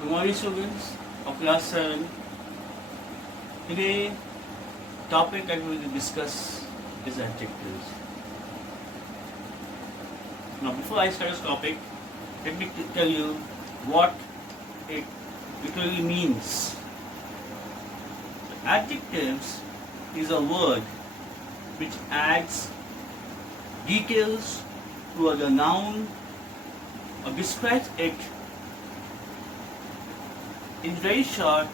Good morning, students of class 7. Today, topic that we will discuss is adjectives. Now, before I start this topic, let me tell you what it literally means. Adjectives is a word which adds details to a noun or describes it. In very short,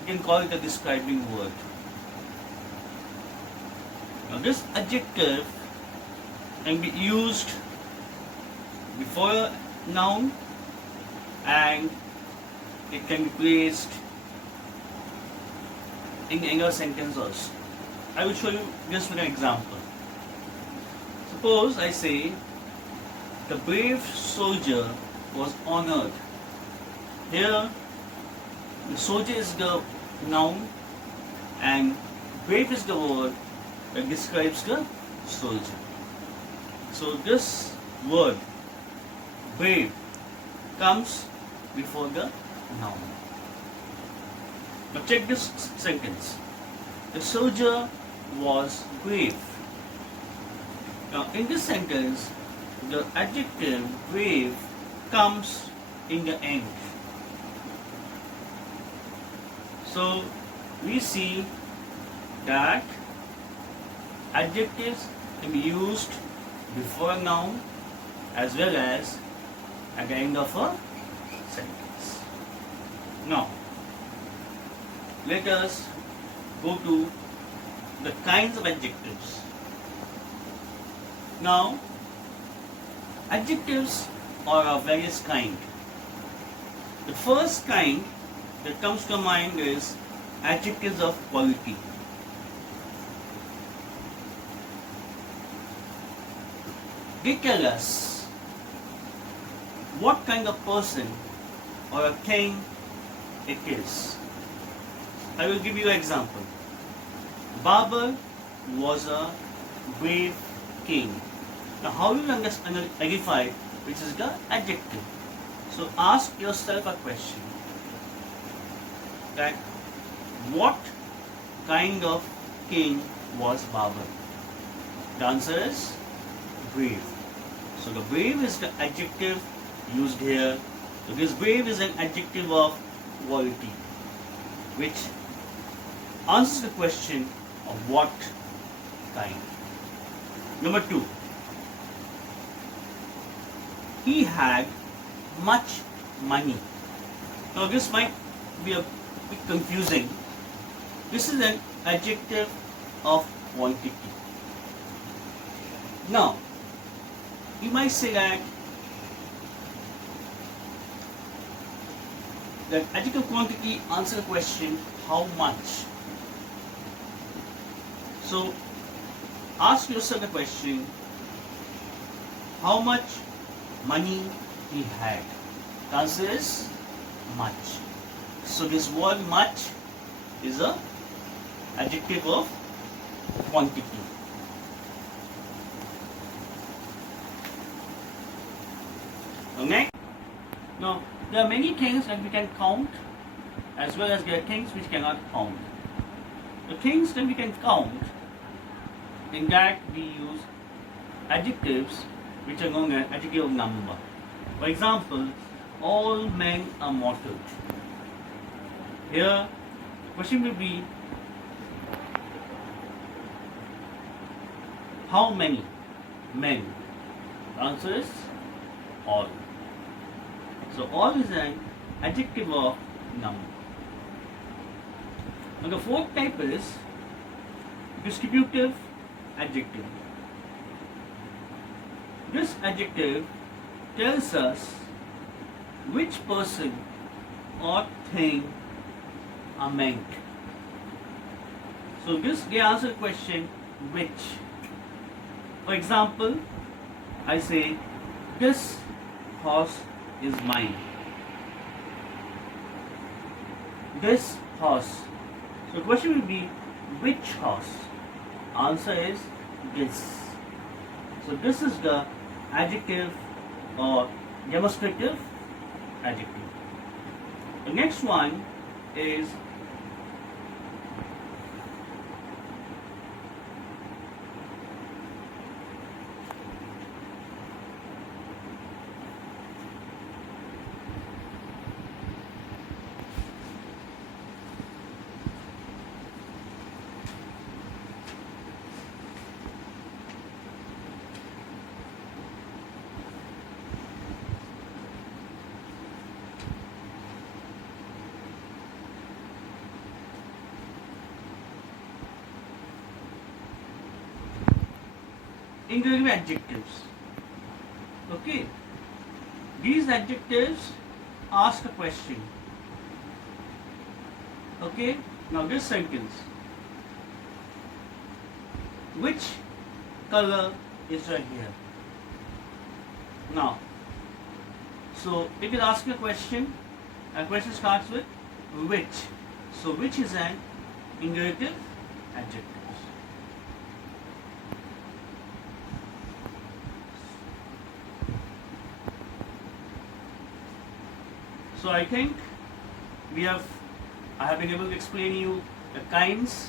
you can call it a describing word. Now this adjective can be used before a noun and it can be placed in any sentence also. I will show you just with an example. Suppose I say, the brave soldier was honored. Here, the soldier is the noun and brave is the word that describes the soldier. So this word, brave, comes before the noun. Now check this sentence. The soldier was brave. Now in this sentence, the adjective brave comes in the end. So we see that adjectives can be used before a noun as well as at the end of a sentence. Now, let us go to the kinds of adjectives. Now, adjectives are of various kinds. The first kind that comes to mind is adjectives of quality. They tell us what kind of person or a thing it is. I will give you an example. Babur was a brave king. Now how do you identify which is the adjective? So ask yourself a question. That what kind of king was Babur? The answer is brave. So the brave is the adjective used here. So this brave is an adjective of quality, which answers the question of what kind. Number 2. He had much money. Now this might be a bit confusing. This is an adjective of quantity. Now, you might say that adjective quantity answers the question how much. So, ask yourself the question, how much money he had? The answer is much. So this word much is a adjective of quantity. Okay? Now there are many things that we can count as well as there are things which cannot count. The things that we can count, in that we use adjectives which are known as adjective of number. For example, all men are mortal. Here, the question will be, how many men? The answer is all. So all is an adjective of number. Now the fourth type is distributive adjective. This adjective tells us which person or thing are meant. So they answer the question which. For example, I say, this horse is mine. This horse. So the question will be, which horse? Answer is this. So this is the adjective or demonstrative adjective. The next one is interrogative adjectives. Okay, these adjectives ask a question. Okay, now this sentence, which color is right here? Now, so it is asking a question. A question starts with which. So which is an interrogative adjective. So I think I have been able to explain you the kinds.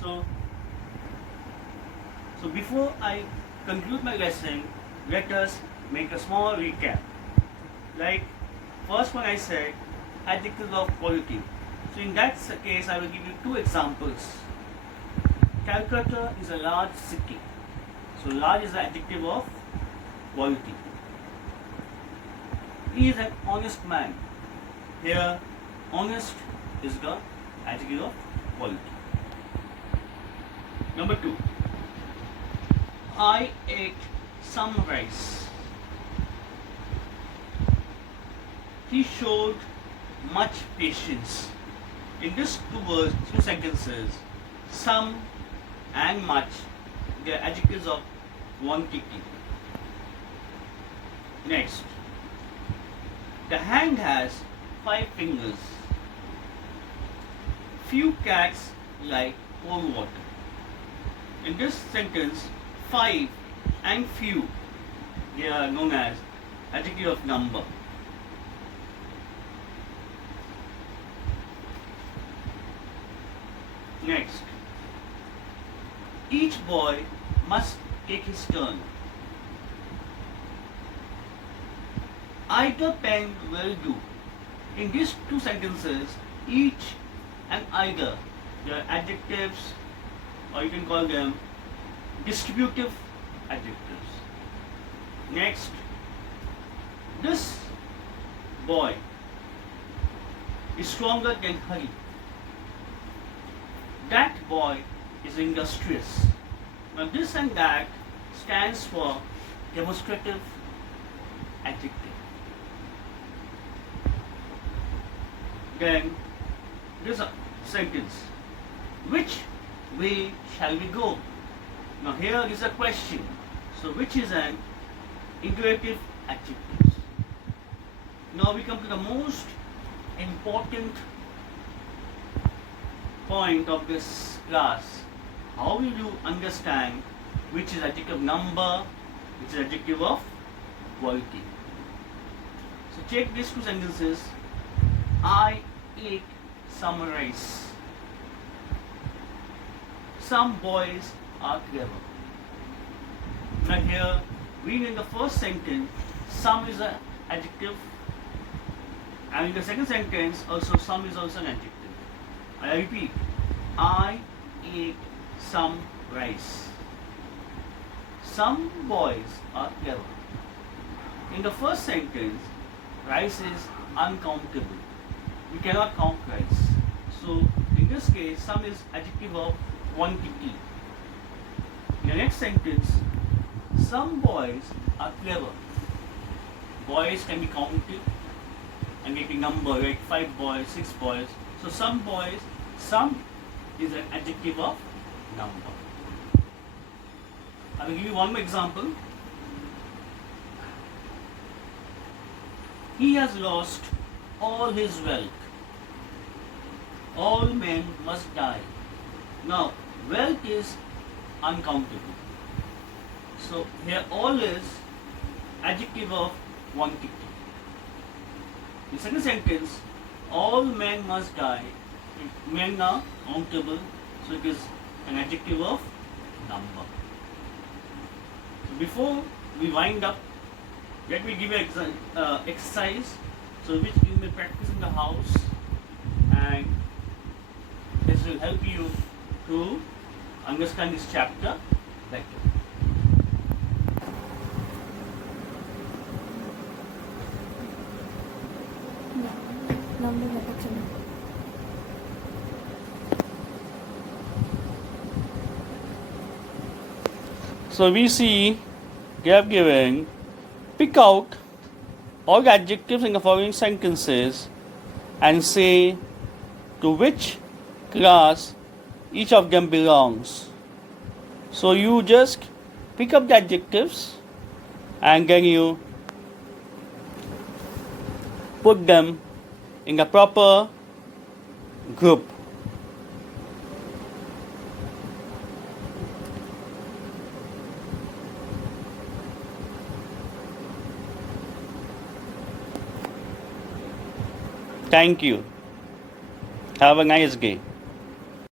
Stop. So before I conclude my lesson, let us make a small recap. Like first one I said, adjectives of quality. So in that case, I will give you two examples. Calcutta is a large city. So large is the adjective of quality. He is an honest man. Here, honest is the adjective of quality. Number two, I ate some rice. He showed much patience. In these two sentences, some and much, they are adjectives of quantity. Next, the hand has 5 fingers. Few cats like cold water. In this sentence, 5 and few, they are known as adjective of number. Next, each boy must take his turn. Either pen will do. In these two sentences, each and either, they are adjectives, or you can call them distributive adjectives. Next, this boy is stronger than Hari. That boy is industrious. Now this and that stands for demonstrative adjective. Then this sentence, which way shall we go? Now here is a question. So which is an interrogative adjective. Now we come to the most important point of this class. How will you understand which is adjective number, which is adjective of quality? So check these two sentences. I ate some rice. Some boys are clever. Now here, read in the first sentence, some is an adjective, and in the second sentence also some is also an adjective. I repeat, I ate some rice. Some boys are clever. In the first sentence, rice is uncountable. We cannot count rice. So in this case, some is adjective of quantity. In the next sentence, some boys are clever. Boys can be counted and maybe number, like 5 boys, 6 boys. So some boys, some is an adjective of number. I will give you one more example. He has lost all his wealth. All men must die. Now, wealth is uncountable. So here all is adjective of quantity. The second sentence, all men must die. Men are countable, so it is an adjective of number. So before we wind up, let me give you an exercise, so which you may practice in the house, and this will help you to understand this chapter better. So we see they have given, pick out all the adjectives in the following sentences and say to which class each of them belongs. So you just pick up the adjectives and then you put them in the proper group. Thank you. Have a nice day.